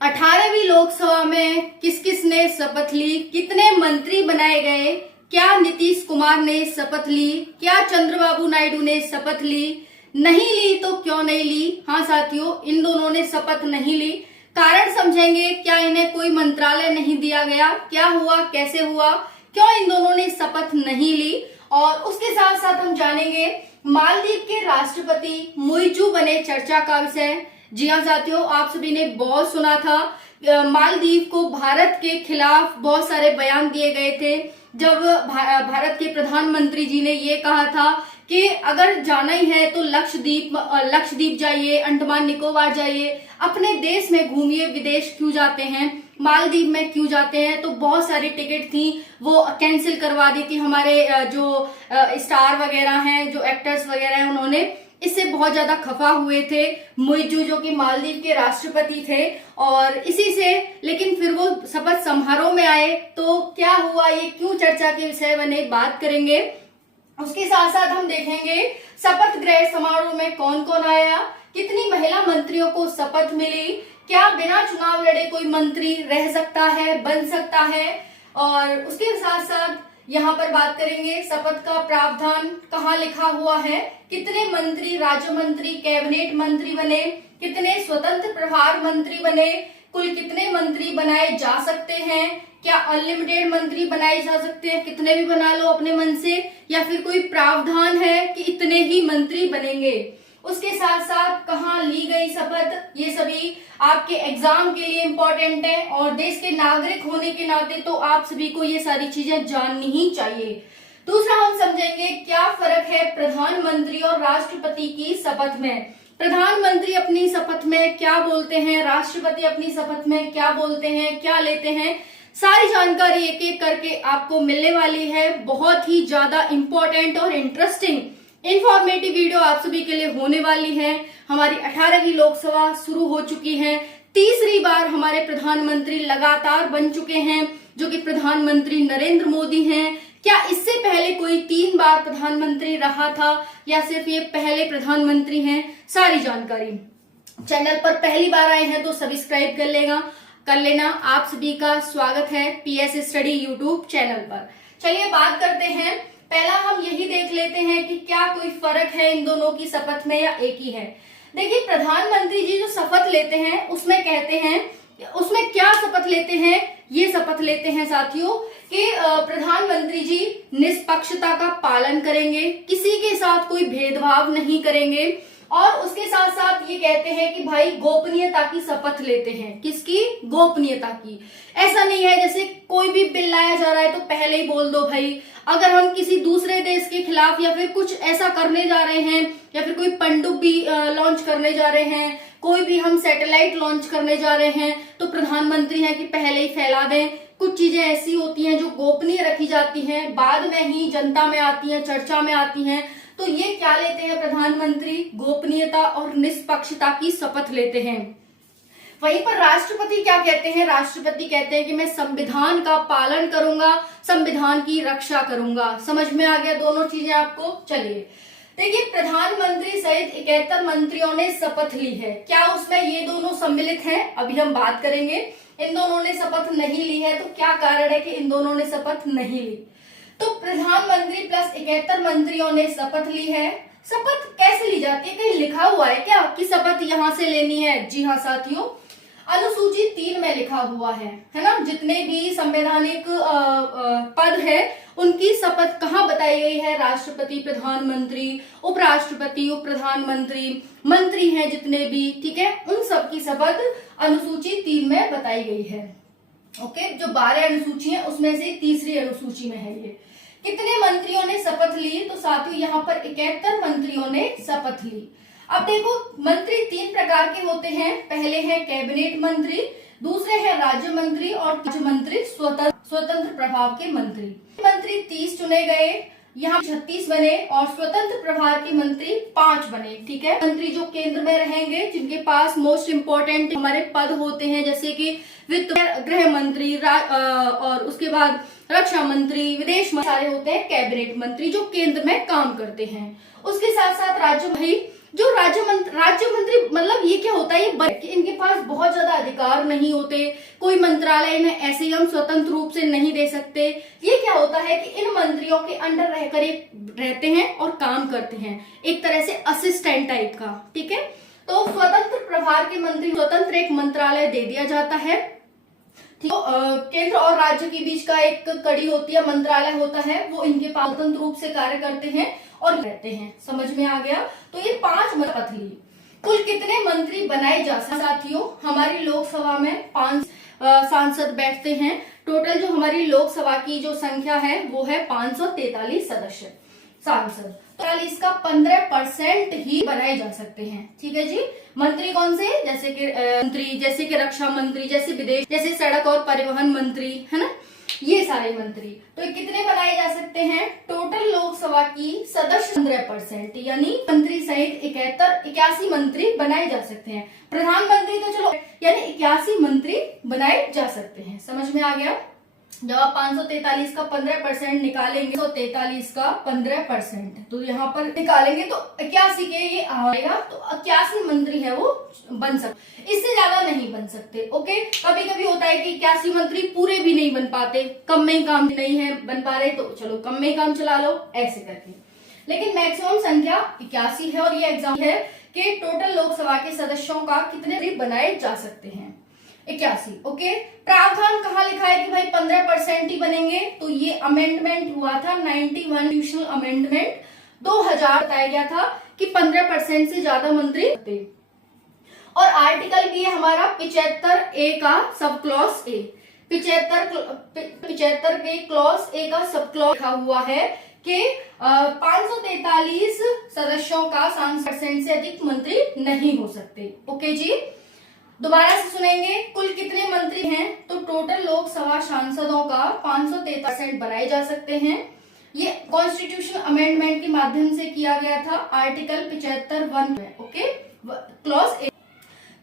18वीं लोकसभा में किस किस ने शपथ ली, कितने मंत्री बनाए गए, क्या नीतीश कुमार ने शपथ ली, क्या चंद्रबाबू नायडू ने शपथ ली, नहीं ली तो क्यों नहीं ली। हाँ साथियों, इन दोनों ने शपथ नहीं ली। कारण समझेंगे, क्या इन्हें कोई मंत्रालय नहीं दिया गया, क्या हुआ, कैसे हुआ, क्यों इन दोनों ने शपथ नहीं ली। और उसके साथ साथ हम जानेंगे मालदीव के राष्ट्रपति मुइज़ू बने चर्चा का विषय। जी हाँ साथियों, आप सभी ने बहुत सुना था मालदीव को भारत के खिलाफ बहुत सारे बयान दिए गए थे, जब भारत के प्रधानमंत्री जी ने ये कहा था कि अगर जाना ही है तो लक्षद्वीप जाइए, अंडमान निकोबार जाइए, अपने देश में घूमिए, विदेश क्यों जाते हैं, मालदीव में क्यों जाते हैं। तो बहुत सारी टिकट थी वो कैंसिल करवा दी थी। हमारे जो स्टार वगैरह हैं, जो एक्टर्स वगैरह हैं, उन्होंने इससे बहुत ज्यादा खफा हुए थे। मुइज़ू जो कि मालदीव के राष्ट्रपति थे, और इसी से लेकिन फिर वो शपथ समारोह में आए तो क्या हुआ, ये क्यों चर्चा के विषय बने, बात करेंगे। उसके साथ साथ हम देखेंगे शपथ ग्रहण समारोह में कौन कौन आया, कितनी महिला मंत्रियों को शपथ मिली, क्या बिना चुनाव लड़े कोई मंत्री रह सकता है, बन सकता है। और उसके साथ साथ यहाँ पर बात करेंगे शपथ का प्रावधान कहाँ लिखा हुआ है, कितने मंत्री राज्य मंत्री कैबिनेट मंत्री बने, कितने स्वतंत्र प्रभार मंत्री बने, कुल कितने मंत्री बनाए जा सकते हैं, क्या अनलिमिटेड मंत्री बनाए जा सकते हैं, कितने भी बना लो अपने मन से, या फिर कोई प्रावधान है कि इतने ही मंत्री बनेंगे। उसके साथ साथ कहाँ ली गई शपथ, ये सभी आपके एग्जाम के लिए इम्पोर्टेंट है, और देश के नागरिक होने के नाते तो आप सभी को ये सारी चीजें जाननी ही चाहिए। दूसरा हम समझेंगे क्या फर्क है प्रधानमंत्री और राष्ट्रपति की शपथ में। प्रधानमंत्री अपनी शपथ में क्या बोलते हैं, राष्ट्रपति अपनी शपथ में क्या बोलते हैं, क्या लेते हैं, सारी जानकारी एक एक करके आपको मिलने वाली है। बहुत ही ज्यादा इंपॉर्टेंट और इंटरेस्टिंग इंफॉर्मेटिव वीडियो आप सभी के लिए होने वाली है। हमारी 18वीं लोकसभा शुरू हो चुकी है, तीसरी बार हमारे प्रधानमंत्री लगातार बन चुके हैं, जो कि प्रधानमंत्री नरेंद्र मोदी हैं। क्या इससे पहले कोई 3 बार प्रधानमंत्री रहा था, या सिर्फ ये पहले प्रधानमंत्री हैं, सारी जानकारी। चैनल पर पहली बार आए हैं तो सब्सक्राइब कर लेना। आप सभी का स्वागत है पीएस स्टडी यूट्यूब चैनल पर। चलिए बात करते हैं। पहला हम यही देख लेते हैं कि क्या कोई फर्क है इन दोनों की शपथ में या एक ही है। देखिए, प्रधानमंत्री जी जो शपथ लेते हैं उसमें कहते हैं, उसमें क्या शपथ लेते हैं, ये शपथ लेते हैं साथियों कि प्रधानमंत्री जी निष्पक्षता का पालन करेंगे, किसी के साथ कोई भेदभाव नहीं करेंगे, और उसके साथ साथ ये कहते हैं कि भाई गोपनीयता की शपथ लेते हैं। किसकी? गोपनीयता की। ऐसा नहीं है जैसे कोई भी बिल लाया जा रहा है तो पहले ही बोल दो भाई, अगर हम किसी दूसरे देश के खिलाफ या फिर कुछ ऐसा करने जा रहे हैं, या फिर कोई पनडुब्बी लॉन्च करने जा रहे हैं, कोई भी हम सैटेलाइट लॉन्च करने जा रहे हैं, तो प्रधानमंत्री है कि पहले ही फैला दें। कुछ चीजें ऐसी होती हैं जो गोपनीय रखी जाती हैं, बाद में ही जनता में आती हैं, चर्चा में आती हैं। तो ये क्या लेते हैं प्रधानमंत्री? गोपनीयता और निष्पक्षता की शपथ लेते हैं। वहीं पर राष्ट्रपति क्या कहते हैं? राष्ट्रपति कहते हैं कि मैं संविधान का पालन करूंगा, संविधान की रक्षा करूंगा। समझ में आ गया दोनों चीजें आपको? चलिए देखिए, प्रधानमंत्री सहित 71 मंत्रियों ने शपथ ली है। क्या उसमें ये दोनों सम्मिलित हैं? अभी हम बात करेंगे। इन दोनों ने शपथ नहीं ली है, तो क्या कारण है कि इन दोनों ने शपथ नहीं ली? तो प्रधानमंत्री प्लस 71 मंत्रियों ने शपथ ली है। शपथ कैसे ली जाती है? कहीं लिखा हुआ है क्या कि शपथ यहां से लेनी है? जी हाँ साथियों, अनुसूची 3 में लिखा हुआ है ना। जितने भी संवैधानिक पद है उनकी शपथ कहाँ बताई गई है? राष्ट्रपति, प्रधानमंत्री, उपराष्ट्रपति, उप प्रधानमंत्री, मंत्री हैं जितने भी, ठीक है, उन सब की शपथ अनुसूची 3 में बताई गई है। ओके, जो 12 अनुसूची है उसमें से तीसरी अनुसूची में है ये। कितने मंत्रियों ने शपथ ली? तो साथियों यहाँ पर 71 मंत्रियों ने शपथ ली। अब देखो, मंत्री 3 प्रकार के होते हैं। पहले है कैबिनेट मंत्री, दूसरे है राज्य मंत्री, और तीसरे मंत्री स्वतंत्र प्रभाव के मंत्री। मंत्री 30 चुने गए, यहाँ 36 बने, और स्वतंत्र प्रभार के मंत्री 5 बने। ठीक है, मंत्री जो केंद्र में रहेंगे, जिनके पास मोस्ट इम्पोर्टेंट हमारे पद होते हैं, जैसे कि वित्त, गृह मंत्री, और उसके बाद रक्षा मंत्री, विदेश मंत्री, सारे होते हैं कैबिनेट मंत्री जो केंद्र में काम करते हैं। उसके साथ साथ राज्य भाई जो राज्य मंत्री मतलब ये क्या होता है, ये कि इनके पास बहुत ज्यादा अधिकार नहीं होते, कोई मंत्रालय इन्हें ऐसे ही हम स्वतंत्र रूप से नहीं दे सकते। ये क्या होता है कि इन मंत्रियों के अंडर रहकर रहते हैं और काम करते हैं, एक तरह से असिस्टेंट टाइप का, ठीक है। तो स्वतंत्र प्रभार के मंत्री स्वतंत्र एक मंत्रालय दे दिया जाता है। तो केंद्र और राज्य के बीच का एक कड़ी होती है, मंत्रालय होता है, वो इनके पास स्वतंत्र रूप से कार्य करते हैं और रहते हैं। समझ में आ गया। तो ये 5 शपथ ली। कुल कितने मंत्री बनाए जा सकते साथियों? हमारी लोकसभा में 5 सांसद बैठते हैं। टोटल जो हमारी लोकसभा की जो संख्या है वो है 543 सदस्य सांसद। तो इसका 15% ही बनाए जा सकते हैं, ठीक है जी। मंत्री कौन से? जैसे कि मंत्री, जैसे कि रक्षा मंत्री, जैसे विदेश, जैसे सड़क और परिवहन मंत्री, है ना, ये सारे मंत्री। तो कितने बनाए जा सकते हैं? टोटल लोकसभा की सदस्य 15%, यानी मंत्री सहित 81 मंत्री बनाए जा सकते हैं। प्रधानमंत्री तो चलो, यानी 81 मंत्री बनाए जा सकते हैं। समझ में आ गया। जब आप 543 का 15% निकालेंगे, 143 का 15%, तो यहाँ पर निकालेंगे तो 81 के ये आएगा। तो 81 मंत्री है वो बन सकते, इससे ज्यादा नहीं बन सकते। ओके, कभी कभी होता है कि 81 मंत्री पूरे भी नहीं बन पाते, कम में काम नहीं है बन पा रहे, तो चलो कम में काम चला लो, ऐसे करके। लेकिन मैक्सिमम संख्या 81 है और ये एग्जाम है कि टोटल लोकसभा के सदस्यों का कितने बनाए जा सकते हैं? 81। ओके, प्रावधान कहाँ लिखा है कि भाई 15% ही बनेंगे? तो ये अमेंडमेंट हुआ था 91 कॉन्स्टिट्यूशनल अमेंडमेंट 2000, बताया गया था कि 15% से ज्यादा मंत्री थे। और आर्टिकल भी है हमारा 75A का सब क्लॉज ए, 75 के क्लॉज ए का सब क्लॉज लिखा हुआ है कि 543 सदस्यों का 60% से अधिक मंत्री नहीं हो सकते। ओके जी, दोबारा से सुनेंगे। कुल कितने मंत्री हैं? तो टोटल लोकसभा सांसदों का 543% बनाए जा सकते हैं। ये कॉन्स्टिट्यूशन अमेंडमेंट के माध्यम से किया गया था, आर्टिकल 75(1) में। Okay, clause A.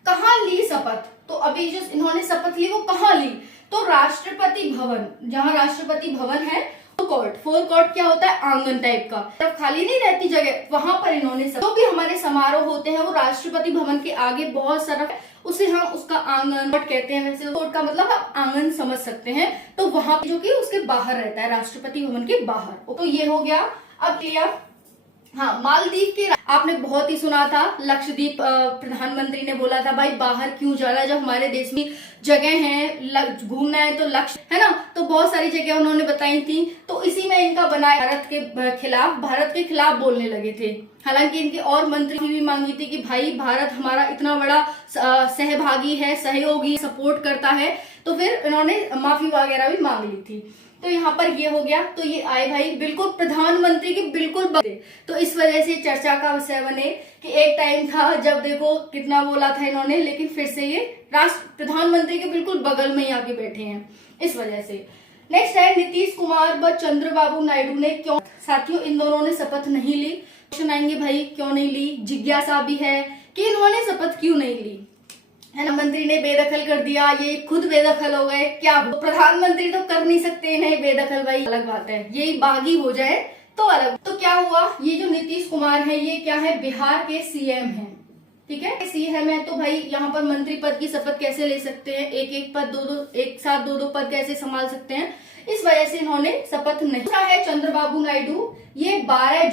कहाँ ली शपथ? तो अभी जो इन्होंने शपथ ली वो कहाँ ली? तो राष्ट्रपति भवन, जहाँ राष्ट्रपति भवन है, फोर कोर्ट क्या होता है? आंगन टाइप का, तब खाली नहीं रहती जगह, वहां पर इन्होंने जो भी हमारे समारोह होते हैं वो राष्ट्रपति भवन के आगे बहुत सारा, उसे हम उसका आंगन कोर्ट कहते हैं। वैसे कोर्ट का मतलब आप आंगन समझ सकते हैं। तो वहां जो कि उसके बाहर रहता है, राष्ट्रपति भवन के बाहर। तो ये हो गया। अब क्लियर? हाँ, मालदीव के आपने बहुत ही सुना था, लक्षद्वीप प्रधानमंत्री ने बोला था भाई बाहर क्यों जाना जब हमारे देश में जगह है, घूमना है तो लक्ष्य है ना। तो बहुत सारी जगह उन्होंने बताई थी। तो इसी में इनका बनाया भारत के खिलाफ बोलने लगे थे। हालांकि इनके और मंत्री भी मांगी थी कि भाई भारत हमारा इतना बड़ा सहभागी है, सहयोगी, सपोर्ट करता है। तो फिर इन्होंने माफी वगैरह भी मांग ली थी। तो यहाँ पर ये हो गया। तो ये आए भाई बिल्कुल प्रधानमंत्री के बिल्कुल तो इस वजह से चर्चा का विषय बने कि एक टाइम था जब देखो कितना बोला था इन्होंने, लेकिन फिर से ये प्रधानमंत्री के बिल्कुल बगल में ही आके बैठे हैं, इस वजह से। नेक्स्ट है नीतीश कुमार व चंद्रबाबू नायडू ने क्यों? साथियों, इन दोनों ने शपथ नहीं ली। क्वेश्चन आएंगे भाई क्यों नहीं ली, जिज्ञासा भी है कि इन्होंने शपथ क्यों नहीं ली, है ना। मंत्री ने बेदखल कर दिया, ये खुद बेदखल हो गए क्या? प्रधानमंत्री तो कर नहीं सकते नहीं बेदखल, भाई अलग बात है, यही बागी हो जाए तो अलग। तो क्या हुआ, ये जो नीतीश कुमार है ये क्या है? बिहार के सीएम हैं, ठीक है, सीएम है। तो भाई यहाँ पर मंत्री पद की शपथ कैसे ले सकते हैं? एक पद एक साथ दो पद कैसे संभाल सकते हैं? इस वजह से इन्होंने शपथ नहीं। दूसरा है चंद्रबाबू नायडू, ये 12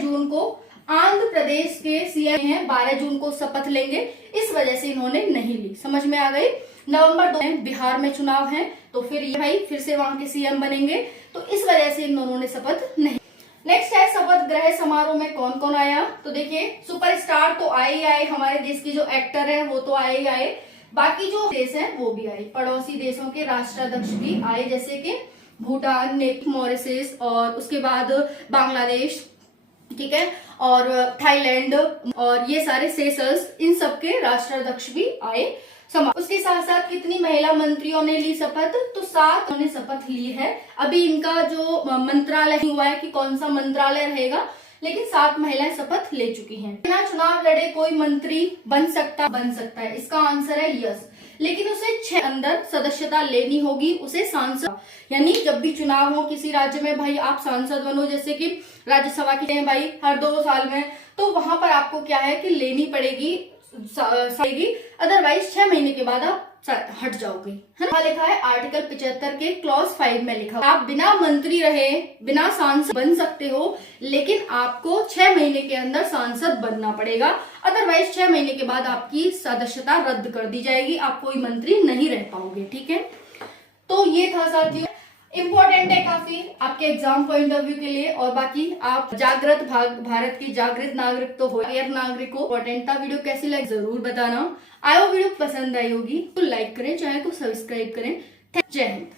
जून को आंध्र प्रदेश के सीएम हैं, 12 जून को शपथ लेंगे, इस वजह से इन्होंने नहीं ली। समझ में आ गई। नवंबर 2 में बिहार में चुनाव है, तो फिर ये भाई फिर से वहां के सीएम बनेंगे, तो इस वजह से इन दोनों ने शपथ नहीं। नेक्स्ट है शपथ ग्रहण समारोह में कौन कौन आया? तो देखिए सुपरस्टार तो आए ही आए, हमारे देश के जो एक्टर है वो तो आए ही आए, बाकी जो देश है वो भी आए, पड़ोसी देशों के राष्ट्राध्यक्ष भी आए, जैसे कि भूटान, नेपाल, मॉरिशस और उसके बाद बांग्लादेश, ठीक है, और थाईलैंड और ये सारे सेशल्स, इन सबके राष्ट्राध्यक्ष भी आए। उसके साथ साथ कितनी महिला मंत्रियों ने ली शपथ? तो 7 ने शपथ ली है। अभी इनका जो मंत्रालय हुआ है कि कौन सा मंत्रालय रहेगा, लेकिन 7 महिलाएं शपथ ले चुकी हैं। बिना चुनाव लड़े कोई मंत्री बन सकता है? इसका आंसर है यस। लेकिन उसे 6 अंदर सदस्यता लेनी होगी, उसे सांसद, यानी जब भी चुनाव हो किसी राज्य में भाई आप सांसद बनो, जैसे कि राज्यसभा की भाई हर 2 साल में, तो वहां पर आपको क्या है कि लेनी पड़ेगी, अदरवाइज 6 महीने के बाद आप हट जाओगे, है ना। लिखा है आर्टिकल 75 के क्लॉज 5 में लिखा, आप बिना मंत्री रहे बिना सांसद बन सकते हो, लेकिन आपको 6 महीने के अंदर सांसद बनना पड़ेगा, अदरवाइज 6 महीने के बाद आपकी सदस्यता रद्द कर दी जाएगी, आप कोई मंत्री नहीं रह पाओगे, ठीक है। तो ये था साथियों, इम्पोर्टेंट है काफी आपके एग्जाम पॉइंट ऑफ व्यू के लिए, और बाकी आप जागृत भारत के जागृत नागरिक तो हो, अवेयर नागरिक हो। इम्पोर्टेंट था, वीडियो कैसी लगी जरूर बताना, आई होप वीडियो पसंद आई होगी तो लाइक करें, चैनल को सब्सक्राइब करें। जय हिंद।